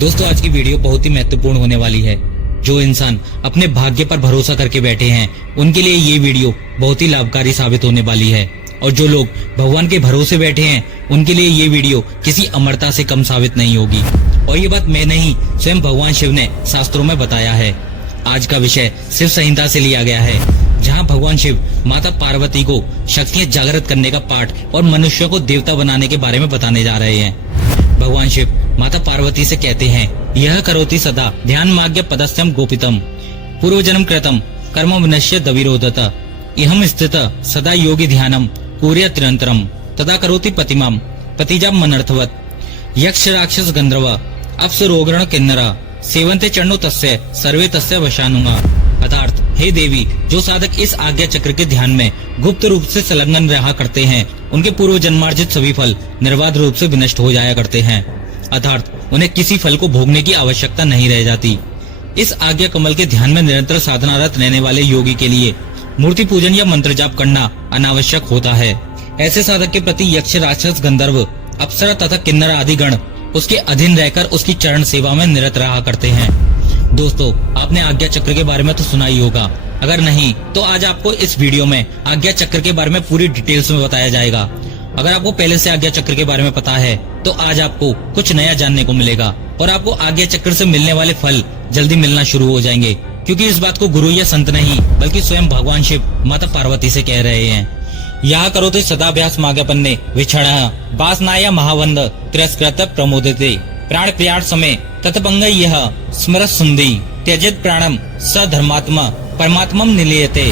दोस्तों आज की वीडियो बहुत ही महत्वपूर्ण होने वाली है। जो इंसान अपने भाग्य पर भरोसा करके बैठे हैं उनके लिए ये वीडियो बहुत ही लाभकारी साबित होने वाली है, और जो लोग भगवान के भरोसे बैठे हैं उनके लिए ये वीडियो किसी अमरता से कम साबित नहीं होगी। और ये बात मैं नहीं, स्वयं भगवान शिव ने शास्त्रों में बताया है। आज का विषय शिव संहिता से लिया गया है, जहाँ भगवान शिव माता पार्वती को शक्तियाँ जागृत करने का पाठ और मनुष्य को देवता बनाने के बारे में बताने जा रहे हैं। भगवान शिव माता पार्वती से कहते हैं, यह करोति सदा ध्यान माग्य पदस्थम गोपितम पूर्व जन्म कृतम कर्म विनश्य दविरोधत इहम स्थित सदा योगी ध्यानम कुर्य निरंतरम तदा करोति पतिमाम पतिजाम मनर्थवत यक्ष राक्षस गंधर्व अप्सरोग्रण किन्नरा सेवंते चरणो तस्य सर्वे तस्य वशानुगा। अर्थात हे देवी, जो साधक इस आज्ञा चक्र के ध्यान में गुप्त रूप से संलग्न रहा करते हैं उनके पूर्व जन्मार्जित सभी फल निर्बाध रूप से विनष्ट हो जाया करते हैं। अर्थात उन्हें किसी फल को भोगने की आवश्यकता नहीं रह जाती। इस आज्ञा कमल के ध्यान में निरंतर साधनारत रहने वाले योगी के लिए मूर्ति पूजन या मंत्र जाप करना अनावश्यक होता है। ऐसे साधक के प्रति यक्ष राक्षस गंधर्व अप्सरा तथा किन्नर आदि गण उसके अधीन रहकर उसकी चरण सेवा में निरत रहा करते हैं। दोस्तों, आपने आज्ञा चक्र के बारे में तो सुना ही होगा, अगर नहीं तो आज आपको इस वीडियो में आज्ञा चक्र के बारे में पूरी डिटेल्स में बताया जाएगा। अगर आपको पहले से आज्ञा चक्र के बारे में पता है तो आज आपको कुछ नया जानने को मिलेगा, और आपको आज्ञा चक्र से मिलने वाले फल जल्दी मिलना शुरू हो जाएंगे, क्योंकि इस बात को गुरु या संत नहीं बल्कि स्वयं भगवान शिव माता पार्वती से कह रहे हैं। यह करोति सदाभ्यास माज्ञापन्ने विक्षण वासनाया महावंद तिरस्कृत प्रमोदते प्राण प्रियाण समय तत्पंग यह स्मर सुंदी त्यजेत प्राणम स धर्मात्मा परमात्मा निलयते।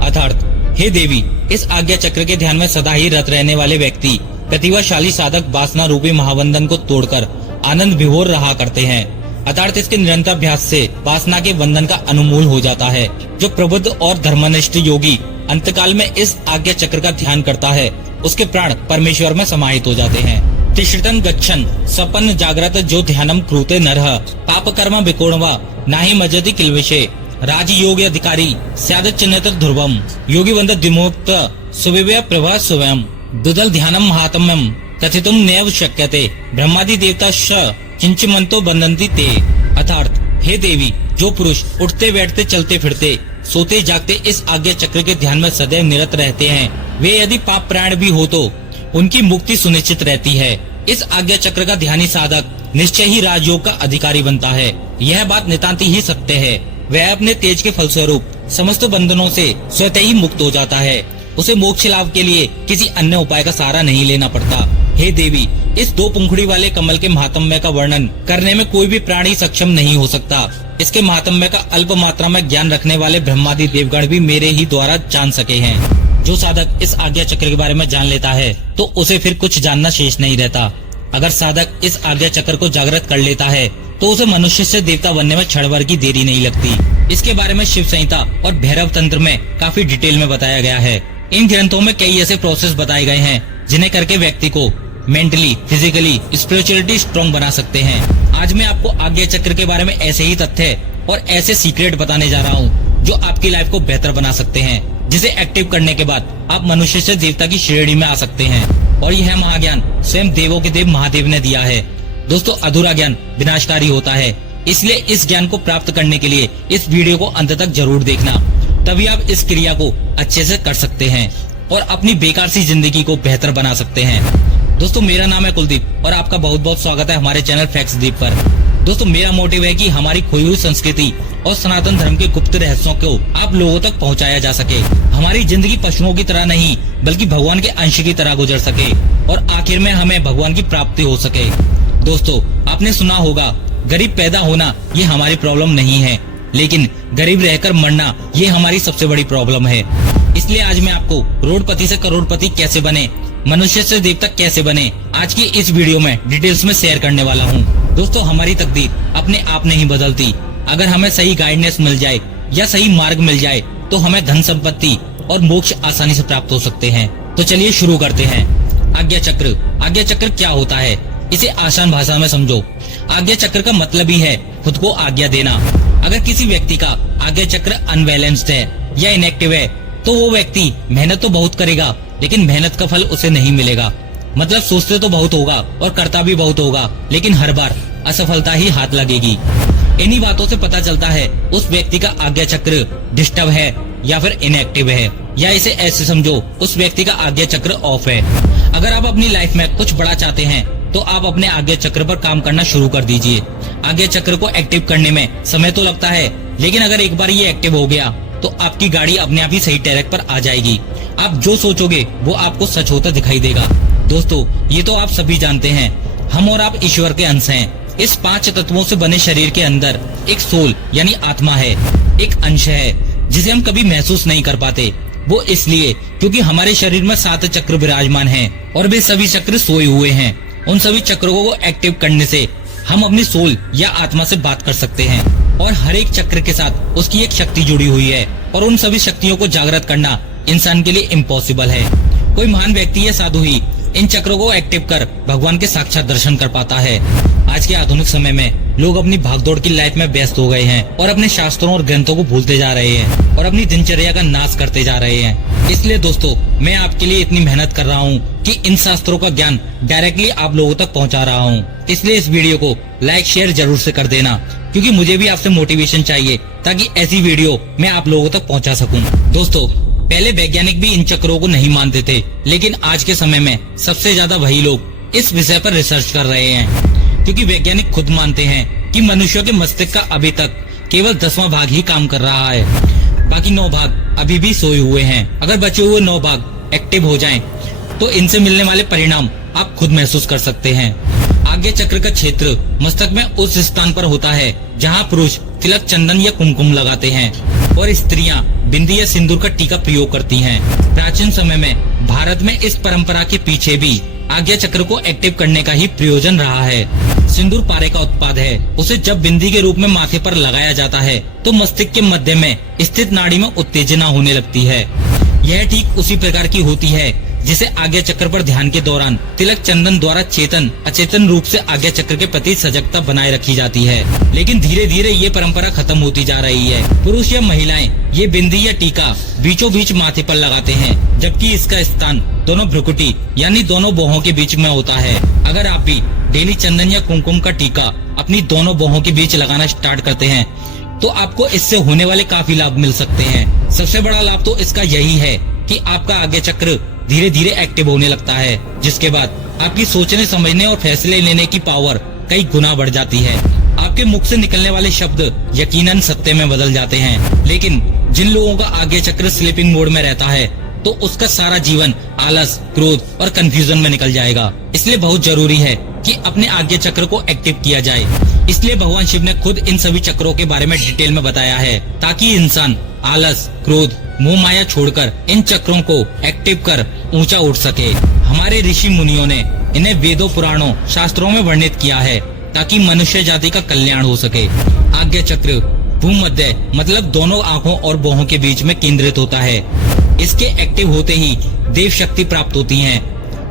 अर्थात हे देवी, इस आज्ञा चक्र के ध्यान में सदा ही रत रहने वाले व्यक्ति प्रतिभाशाली साधक वासना रूपी महाबंधन को तोड़कर आनंद विभोर रहा करते हैं। अर्थात इसके निरंतर अभ्यास से वासना के बंधन का अनुमूल हो जाता है। जो प्रबुद्ध और धर्मनिष्ठ योगी अंतकाल में इस आज्ञा चक्र का ध्यान करता है उसके प्राण परमेश्वर में समाहित हो जाते हैं। तिष्ठन् गच्छन् सपन जागृत जो ध्यानम क्रूते नरः पाप कर्म विकोणवा नाहि मज्जति किल्विषे राजयोग अधिकारी स्याद चिन्हित ध्रुवम योगी वंद विमुक्त सुविव्य प्रभा स्वयं दुदल ध्यानम महात्म्यम कथितुम नैव शक्यते ब्रह्मादि देवता श चिंचमंतो बंदन्ति ते। अर्थात हे देवी, जो पुरुष उठते बैठते चलते फिरते सोते जागते इस आज्ञा चक्र के ध्यान में सदैव निरत रहते हैं, वे यदि पाप प्राण भी हो तो उनकी मुक्ति सुनिश्चित रहती है। इस आज्ञा चक्र का ध्यानी साधक निश्चय ही राजयोग का अधिकारी बनता है। यह बात नितांत ही सत्य है। वह अपने तेज के फलस्वरूप समस्त बंधनों से स्वतः ही मुक्त हो जाता है। उसे मोक्ष लाभ के लिए किसी अन्य उपाय का सहारा नहीं लेना पड़ता। हे देवी, इस दो पंखुड़ी वाले कमल के महात्म्य का वर्णन करने में कोई भी प्राणी सक्षम नहीं हो सकता। इसके महात्म्य का अल्प मात्रा में ज्ञान रखने वाले ब्रह्मादि देवगण भी मेरे ही द्वारा जान सके हैं। जो साधक इस आज्ञा चक्र के बारे में जान लेता है तो उसे फिर कुछ जानना शेष नहीं रहता। अगर साधक इस आज्ञा चक्र को जागृत कर लेता है तो उसे मनुष्य से देवता बनने में क्षण भर की देरी नहीं लगती। इसके बारे में शिव संहिता और भैरव तंत्र में काफी डिटेल में बताया गया है। इन ग्रंथों में कई ऐसे प्रोसेस बताए गए हैं जिन्हें करके व्यक्ति को मेंटली, फिजिकली, स्पिरिचुअलिटी स्ट्रॉन्ग बना सकते हैं। आज मैं आपको आज्ञा चक्र के बारे में ऐसे ही तथ्य और ऐसे सीक्रेट बताने जा रहा हूँ जो आपकी लाइफ को बेहतर बना सकते हैं, जिसे एक्टिव करने के बाद आप मनुष्य से देवता की श्रेणी में आ सकते हैं। और यह महाज्ञान स्वयं देवों के देव महादेव ने दिया है। दोस्तों, अधूरा ज्ञान विनाशकारी होता है, इसलिए इस ज्ञान को प्राप्त करने के लिए इस वीडियो को अंत तक जरूर देखना, तभी आप इस क्रिया को अच्छे से कर सकते हैं और अपनी बेकार सी जिंदगी को बेहतर बना सकते हैं। दोस्तों, मेरा नाम है कुलदीप और आपका बहुत बहुत स्वागत है हमारे चैनल फैक्ट्स दीप पर। दोस्तों, मेरा मोटिव है कि हमारी खोई हुई संस्कृति और सनातन धर्म के गुप्त रहस्यों को आप लोगों तक पहुंचाया जा सके। हमारी जिंदगी पशुओं की तरह नहीं बल्कि भगवान के अंश की तरह गुजर सके और आखिर में हमें भगवान की प्राप्ति हो सके। दोस्तों, आपने सुना होगा, गरीब पैदा होना ये हमारी प्रॉब्लम नहीं है, लेकिन गरीब रहकर मरना ये हमारी सबसे बड़ी प्रॉब्लम है। इसलिए आज मैं आपको करोड़पति से करोड़पति कैसे बने, मनुष्य से देवता कैसे बने, आज की इस वीडियो में डिटेल्स में शेयर करने वाला हूँ। दोस्तों, हमारी तकदीर अपने आप नहीं बदलती। अगर हमें सही गाइडेंस मिल जाए या सही मार्ग मिल जाए तो हमें धन संपत्ति और मोक्ष आसानी से प्राप्त हो सकते हैं। तो चलिए शुरू करते हैं। आज्ञा चक्र। आज्ञा चक्र क्या होता है, इसे आसान भाषा में समझो। आज्ञा चक्र का मतलब ही है खुद को आज्ञा देना। अगर किसी व्यक्ति का आज्ञा चक्र अनबैलेंस्ड है या इनएक्टिव है तो वो व्यक्ति मेहनत तो बहुत करेगा लेकिन मेहनत का फल उसे नहीं मिलेगा। मतलब सोचते तो बहुत होगा और करता भी बहुत होगा, लेकिन हर बार असफलता ही हाथ लगेगी। इन्हीं बातों से पता चलता है उस व्यक्ति का आज्ञा चक्र डिस्टर्ब है या फिर इनएक्टिव है, या इसे ऐसे समझो उस व्यक्ति का आज्ञा चक्र ऑफ है। अगर आप अपनी लाइफ में कुछ बड़ा चाहते हैं तो आप अपने आज्ञा चक्र पर काम करना शुरू कर दीजिए। आज्ञा चक्र को एक्टिव करने में समय तो लगता है, लेकिन अगर एक बार ये एक्टिव हो गया तो आपकी गाड़ी अपने आप ही सही ट्रैक पर आ जाएगी। आप जो सोचोगे वो आपको सच होता दिखाई देगा। दोस्तों, ये तो आप सभी जानते हैं, हम और आप ईश्वर के अंश हैं। इस 5 तत्वों से बने शरीर के अंदर एक सोल यानी आत्मा है, एक अंश है जिसे हम कभी महसूस नहीं कर पाते। वो इसलिए क्योंकि हमारे शरीर में 7 चक्र विराजमान हैं और वे सभी चक्र सोए हुए हैं। उन सभी चक्रों को एक्टिव करने से हम अपनी सोल या आत्मा से बात कर सकते हैं, और हर एक चक्र के साथ उसकी एक शक्ति जुड़ी हुई है, और उन सभी शक्तियों को जागृत करना इंसान के लिए इम्पॉसिबल है। कोई महान व्यक्ति या साधु ही इन चक्रों को एक्टिव कर भगवान के साक्षात दर्शन कर पाता है। आज के आधुनिक समय में लोग अपनी भागदौड़ की लाइफ में व्यस्त हो गए हैं और अपने शास्त्रों और ग्रंथों को भूलते जा रहे हैं और अपनी दिनचर्या का नाश करते जा रहे हैं। इसलिए दोस्तों, मैं आपके लिए इतनी मेहनत कर रहा हूँ कि इन शास्त्रों का ज्ञान डायरेक्टली आप लोगों तक पहुँचा रहा हूँ। इसलिए इस वीडियो को लाइक शेयर जरूर से कर देना, क्योंकि मुझे भी आपसे मोटिवेशन चाहिए ताकि ऐसी वीडियो मैं आप लोगों तक पहुँचा सकूँ। दोस्तों, पहले वैज्ञानिक भी इन चक्रों को नहीं मानते थे, लेकिन आज के समय में सबसे ज्यादा वही लोग इस विषय पर रिसर्च कर रहे हैं, क्योंकि वैज्ञानिक खुद मानते हैं कि मनुष्यों के मस्तिष्क का अभी तक केवल 10वां भाग ही काम कर रहा है। बाकी 9 भाग अभी भी सोए हुए हैं। अगर बचे हुए 9 भाग एक्टिव हो जाएं, तो इनसे मिलने वाले परिणाम आप खुद महसूस कर सकते हैं। आज्ञा चक्र का क्षेत्र मस्तक में उस स्थान पर होता है जहाँ पुरुष तिलक, चंदन या कुमकुम लगाते हैं और स्त्रियां बिंदी या सिंदूर का टीका प्रयोग करती हैं। प्राचीन समय में भारत में इस परंपरा के पीछे भी आज्ञा चक्र को एक्टिव करने का ही प्रयोजन रहा है। सिंदूर पारे का उत्पाद है। उसे जब बिंदी के रूप में माथे पर लगाया जाता है तो मस्तिष्क के मध्य में स्थित नाड़ी में उत्तेजना होने लगती है। यह ठीक उसी प्रकार की होती है जिसे आज्ञा चक्र पर ध्यान के दौरान तिलक, चंदन द्वारा चेतन अचेतन रूप से आज्ञा चक्र के प्रति सजगता बनाए रखी जाती है। लेकिन धीरे धीरे ये परंपरा खत्म होती जा रही है। पुरुष या महिलाएं ये बिंदी या टीका बीचों बीच माथे पर लगाते हैं, जबकि इसका स्थान दोनों भ्रुकुटी यानी दोनों बाहों के बीच में होता है। अगर आप भी डेली चंदन या कुमकुम का टीका अपनी दोनों बाहों के बीच लगाना स्टार्ट करते हैं तो आपको इससे होने वाले काफी लाभ मिल सकते हैं। सबसे बड़ा लाभ तो इसका यही है कि आपका आज्ञा चक्र धीरे धीरे एक्टिव होने लगता है, जिसके बाद आपकी सोचने, समझने और फैसले लेने की पावर कई गुना बढ़ जाती है। आपके मुख से निकलने वाले शब्द यकीनन सत्य में बदल जाते हैं। लेकिन जिन लोगों का आज्ञा चक्र स्लीपिंग मोड में रहता है तो उसका सारा जीवन आलस, क्रोध और कंफ्यूजन में निकल जाएगा। इसलिए बहुत जरूरी है कि अपने आज्ञा चक्र को एक्टिव किया जाए। इसलिए भगवान शिव ने खुद इन सभी चक्रों के बारे में डिटेल में बताया है, ताकि इंसान आलस, क्रोध, मोह माया छोड़कर इन चक्रों को एक्टिव कर ऊंचा उठ सके। हमारे ऋषि मुनियों ने इन्हें वेदों, पुराणों, शास्त्रों में वर्णित किया है ताकि मनुष्य जाति का कल्याण हो सके। आज्ञा चक्र भूमध्य मतलब दोनों आंखों और बाहों के बीच में केंद्रित होता है। इसके एक्टिव होते ही देव शक्ति प्राप्त होती है।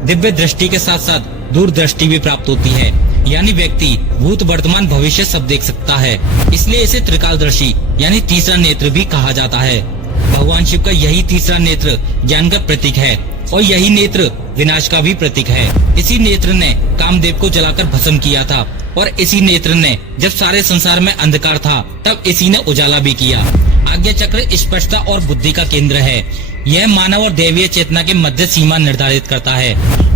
दिव्य दृष्टि के साथ साथ दूरदृष्टि भी प्राप्त होती है, यानी व्यक्ति भूत, वर्तमान, भविष्य सब देख सकता है। इसलिए इसे त्रिकालदर्शी यानी तीसरा नेत्र भी कहा जाता है। भगवान शिव का यही तीसरा नेत्र ज्ञान का प्रतीक है और यही नेत्र विनाश का भी प्रतीक है। इसी नेत्र ने कामदेव को जलाकर भस्म किया था और इसी नेत्र ने जब सारे संसार में अंधकार था तब इसी ने उजाला भी किया। आज्ञा चक्र स्पष्टता और बुद्धि का केंद्र है। यह मानव और दैवीय चेतना के मध्य सीमा निर्धारित करता है।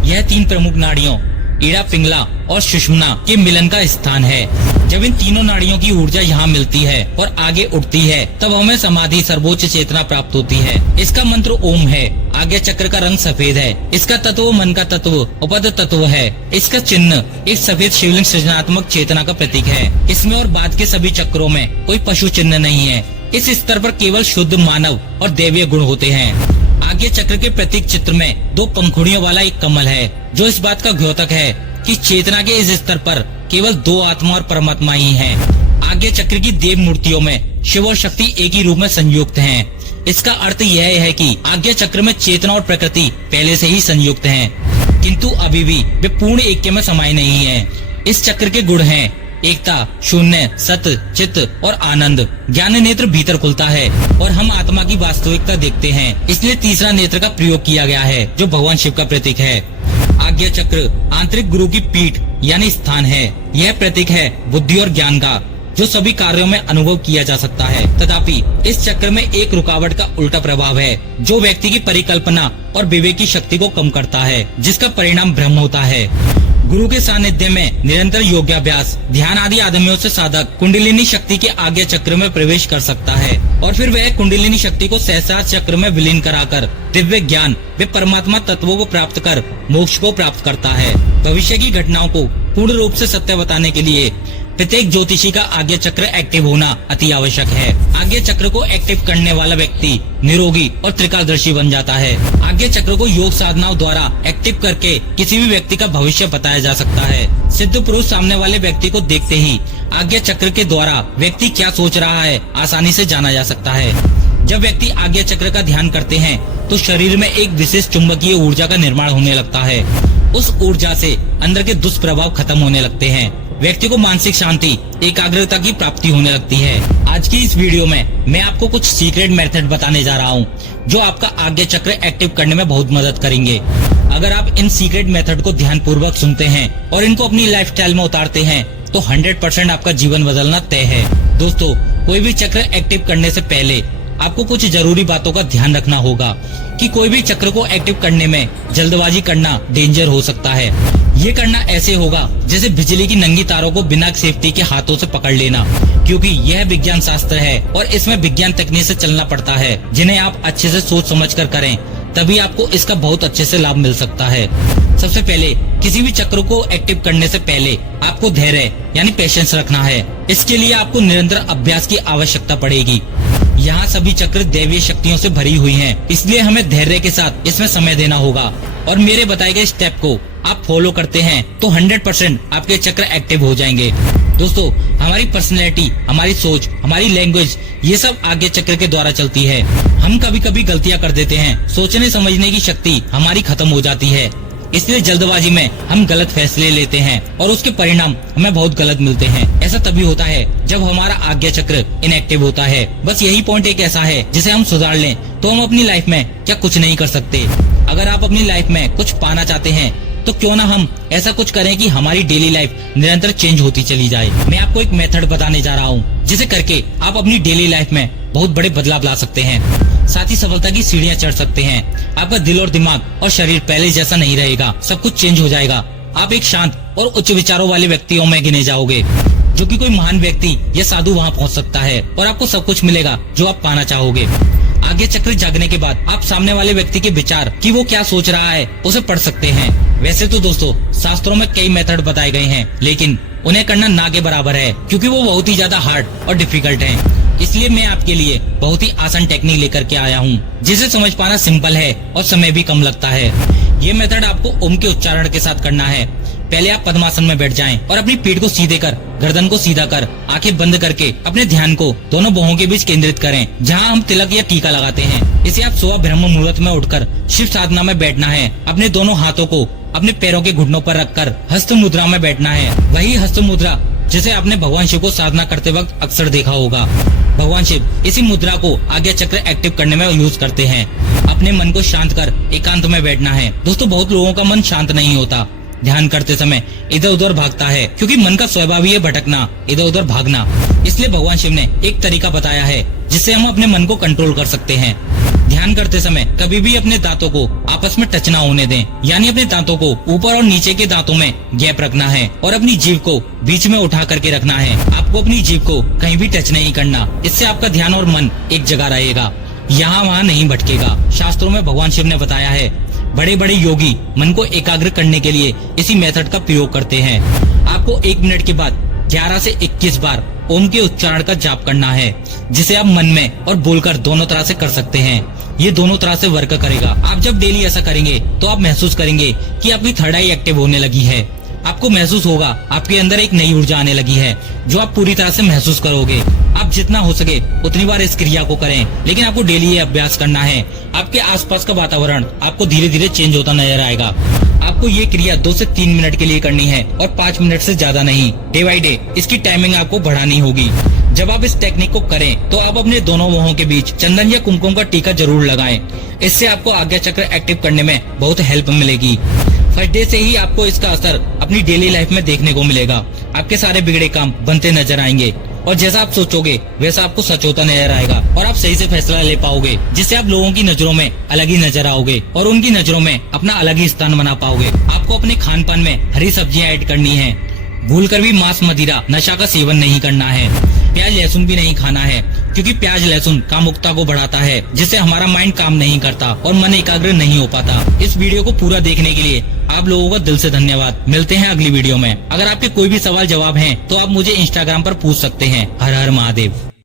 यह 3 प्रमुख नाड़ियों ईड़ा, पिंगला और सुषुम्ना के मिलन का स्थान है। जब इन तीनों नाड़ियों की ऊर्जा यहाँ मिलती है और आगे उठती है तब हमें समाधि, सर्वोच्च चेतना प्राप्त होती है। इसका मंत्र ओम है। आज्ञा चक्र का रंग सफेद है। इसका तत्व मन का तत्व, उपद तत्व है। इसका चिन्ह एक सफेद शिवलिंग सृजनात्मक चेतना का प्रतीक है। इसमें और बाद के सभी चक्रों में कोई पशु चिन्ह नहीं है। इस स्तर पर केवल शुद्ध मानव और दैवीय गुण होते हैं। आज्ञा चक्र के प्रतीक चित्र में 2 पंखुड़ियों वाला एक कमल है, जो इस बात का द्योतक है कि चेतना के इस स्तर पर केवल 2 आत्मा और परमात्मा ही हैं। आज्ञा चक्र की देव मूर्तियों में शिव और शक्ति एक ही रूप में संयुक्त हैं। इसका अर्थ यह है कि आज्ञा चक्र में चेतना और प्रकृति पहले से ही संयुक्त हैं, किंतु अभी भी वे पूर्ण ऐक्य में समाये नहीं है। इस चक्र के गुण हैं एकता, शून्य, सत, चित्त और आनंद। ज्ञान नेत्र भीतर खुलता है और हम आत्मा की वास्तविकता देखते हैं। इसलिए तीसरा नेत्र का प्रयोग किया गया है, जो भगवान शिव का प्रतीक है। आज्ञा चक्र आंतरिक गुरु की पीठ यानी स्थान है। यह प्रतीक है बुद्धि और ज्ञान का, जो सभी कार्यों में अनुभव किया जा सकता है। तथापि इस चक्र में एक रुकावट का उल्टा प्रभाव है, जो व्यक्ति की परिकल्पना और विवेक की शक्ति को कम करता है, जिसका परिणाम भ्रम होता है। गुरु के सानिध्य में निरंतर योगाभ्यास, ध्यान आदि आदमियों से साधक कुंडलिनी शक्ति के आज्ञा चक्र में प्रवेश कर सकता है और फिर वह कुंडलिनी शक्ति को सहस्रार चक्र में विलीन कराकर दिव्य ज्ञान व परमात्मा तत्वों को प्राप्त कर मोक्ष को प्राप्त करता है। भविष्य की घटनाओं को पूर्ण रूप से सत्य बताने के लिए प्रत्येक ज्योतिषी का आज्ञा चक्र एक्टिव होना अति आवश्यक है। आज्ञा चक्र को एक्टिव करने वाला व्यक्ति निरोगी और त्रिकालदर्शी बन जाता है। आज्ञा चक्र को योग साधनाओं द्वारा एक्टिव करके किसी भी व्यक्ति का भविष्य बताया जा सकता है। सिद्ध पुरुष सामने वाले व्यक्ति को देखते ही आज्ञा चक्र के द्वारा व्यक्ति क्या सोच रहा है आसानी से जाना जा सकता है। जब व्यक्ति आज्ञा चक्र का ध्यान करते हैं तो शरीर में एक विशेष चुंबकीय ऊर्जा का निर्माण होने लगता है। उस ऊर्जा से अंदर के दुष्प्रभाव खत्म होने लगते हैं। व्यक्ति को मानसिक शांति, एकाग्रता की प्राप्ति होने लगती है। आज की इस वीडियो में मैं आपको कुछ सीक्रेट मेथड बताने जा रहा हूँ, जो आपका आज्ञा चक्र एक्टिव करने में बहुत मदद करेंगे। अगर आप इन सीक्रेट मेथड को ध्यान पूर्वक सुनते हैं और इनको अपनी लाइफस्टाइल में उतारते हैं तो 100% आपका जीवन बदलना तय है। दोस्तों, कोई भी चक्र एक्टिव करने से पहले आपको कुछ जरूरी बातों का ध्यान रखना होगा कि कोई भी चक्र को एक्टिव करने में जल्दबाजी करना डेंजर हो सकता है। ये करना ऐसे होगा जैसे बिजली की नंगी तारों को बिना सेफ्टी के हाथों से पकड़ लेना, क्योंकि यह विज्ञान शास्त्र है और इसमें विज्ञान तकनीक से चलना पड़ता है, जिन्हें आप अच्छे से सोच समझ कर करें, तभी आपको इसका बहुत अच्छे से लाभ मिल सकता है। सबसे पहले किसी भी चक्र को एक्टिव करने से पहले आपको धैर्य यानी पेशेंस रखना है। इसके लिए आपको निरंतर अभ्यास की आवश्यकता पड़ेगी। यहाँ सभी चक्र दैवीय शक्तियों से भरी हुई हैं, इसलिए हमें धैर्य के साथ इसमें समय देना होगा और मेरे बताए गए स्टेप को आप फॉलो करते हैं तो 100% आपके चक्र एक्टिव हो जाएंगे। दोस्तों, हमारी पर्सनैलिटी, हमारी सोच, हमारी लैंग्वेज, ये सब आज्ञा चक्र के द्वारा चलती है। हम कभी कभी गलतियाँ कर देते हैं, सोचने समझने की शक्ति हमारी खत्म हो जाती है, इसलिए जल्दबाजी में हम गलत फैसले लेते हैं और उसके परिणाम हमें बहुत गलत मिलते हैं। ऐसा तभी होता है जब हमारा आज्ञा चक्र इनएक्टिव होता है। बस यही पॉइंट एक ऐसा है जिसे हम सुधार लें तो हम अपनी लाइफ में क्या कुछ नहीं कर सकते। अगर आप अपनी लाइफ में कुछ पाना चाहते हैं तो क्यों ना हम ऐसा कुछ करें कि हमारी डेली लाइफ निरंतर चेंज होती चली जाए। मैं आपको एक मेथड बताने जा रहा हूँ, जिसे करके आप अपनी डेली लाइफ में बहुत बड़े बदलाव ला सकते हैं, साथ ही सफलता की सीढ़ियाँ चढ़ सकते हैं। आपका दिल और दिमाग और शरीर पहले जैसा नहीं रहेगा, सब कुछ चेंज हो जाएगा। आप एक शांत और उच्च विचारों वाले व्यक्तियों में गिने जाओगे, जो कि कोई महान व्यक्ति या साधु वहाँ पहुँच सकता है और आपको सब कुछ मिलेगा जो आप पाना चाहोगे। आज्ञा चक्र जागने के बाद आप सामने वाले व्यक्ति के विचार कि वो क्या सोच रहा है उसे पढ़ सकते हैं। वैसे तो दोस्तों, शास्त्रों में कई मेथड बताए गए हैं, लेकिन उन्हें करना ना के बराबर है, क्योंकि वो बहुत ही ज्यादा हार्ड और डिफिकल्ट हैं। इसलिए मैं आपके लिए बहुत ही आसान टेक्निक लेकर के आया हूँ, जिसे समझ पाना सिंपल है और समय भी कम लगता है। ये मेथड आपको ओम के उच्चारण के साथ करना है। पहले आप पद्मासन में बैठ जाएं और अपनी पीठ को सीधे कर, गर्दन को सीधा कर, आंखें बंद करके अपने ध्यान को दोनों बाहों के बीच केंद्रित करें, जहां हम तिलक या टीका लगाते हैं। इसे आप सुबह ब्रह्म मुहूर्त में उठकर शिव साधना में बैठना है। अपने दोनों हाथों को अपने पैरों के घुटनों पर रखकर हस्त मुद्रा में बैठना है। वही हस्त मुद्रा जिसे आपने भगवान शिव को साधना करते वक्त अक्सर देखा होगा। भगवान शिव इसी मुद्रा को आज्ञा चक्र एक्टिव करने में यूज करते हैं। अपने मन को शांत कर एकांत में बैठना है। दोस्तों, बहुत लोगों का मन शांत नहीं होता, ध्यान करते समय इधर उधर भागता है, क्योंकि मन का स्वभाव ही है भटकना, इधर उधर भागना। इसलिए भगवान शिव ने एक तरीका बताया है जिससे हम अपने मन को कंट्रोल कर सकते हैं। ध्यान करते समय कभी भी अपने दांतों को आपस में टच ना होने दें, यानी अपने दांतों को ऊपर और नीचे के दांतों में गैप रखना है और अपनी जीभ को बीच में उठा करके रखना है। आपको अपनी जीभ को कहीं भी टच नहीं करना, इससे आपका ध्यान और मन एक जगह रहेगा, यहाँ वहाँ नहीं भटकेगा। शास्त्रों में भगवान शिव ने बताया है, बड़े बड़े योगी मन को एकाग्र करने के लिए इसी मेथड का प्रयोग करते हैं। आपको 1 मिनट के बाद 11 से 21 बार ओम के उच्चारण का जाप करना है, जिसे आप मन में और बोलकर दोनों तरह से कर सकते हैं। ये दोनों तरह से वर्क करेगा। आप जब डेली ऐसा करेंगे तो आप महसूस करेंगे कि आपकी थर्ड आई एक्टिव होने लगी है। आपको महसूस होगा आपके अंदर एक नई ऊर्जा आने लगी है, जो आप पूरी तरह से महसूस करोगे। आप जितना हो सके उतनी बार इस क्रिया को करें, लेकिन आपको डेली ये अभ्यास करना है। आपके आसपास का वातावरण आपको धीरे धीरे चेंज होता नजर आएगा। आपको ये क्रिया 2 से 3 मिनट के लिए करनी है और 5 मिनट से ज्यादा नहीं। डे बाई डे इसकी टाइमिंग आपको बढ़ानी होगी। जब आप इस टेक्निक को करें तो आप अपने दोनों मुंहों के बीच चंदन या कुमकुम का टीका जरूर लगाएं। इससे आपको आज्ञा चक्र एक्टिव करने में बहुत हेल्प मिलेगी। फर्स्ट डे से ही आपको इसका असर अपनी डेली लाइफ में देखने को मिलेगा। आपके सारे बिगड़े काम बनते नजर आएंगे और जैसा आप सोचोगे वैसा आपको सच होता नजर आएगा और आप सही से फैसला ले पाओगे, जिससे आप लोगों की नजरों में अलग ही नजर आओगे और उनकी नजरों में अपना अलग ही स्थान बना पाओगे। आपको अपने खान पान में हरी सब्जियां ऐड करनी है। भूलकर भी मांस मदिरा नशा का सेवन नहीं करना है। प्याज लहसुन भी नहीं खाना है, क्योंकि प्याज लहसुन कामुकता को बढ़ाता है, जिससे हमारा माइंड काम नहीं करता और मन एकाग्र नहीं हो पाता। इस वीडियो को पूरा देखने के लिए आप लोगों का दिल से धन्यवाद। मिलते हैं अगली वीडियो में। अगर आपके कोई भी सवाल जवाब हैं तो आप मुझे इंस्टाग्राम पर पूछ सकते हैं। हर हर महादेव।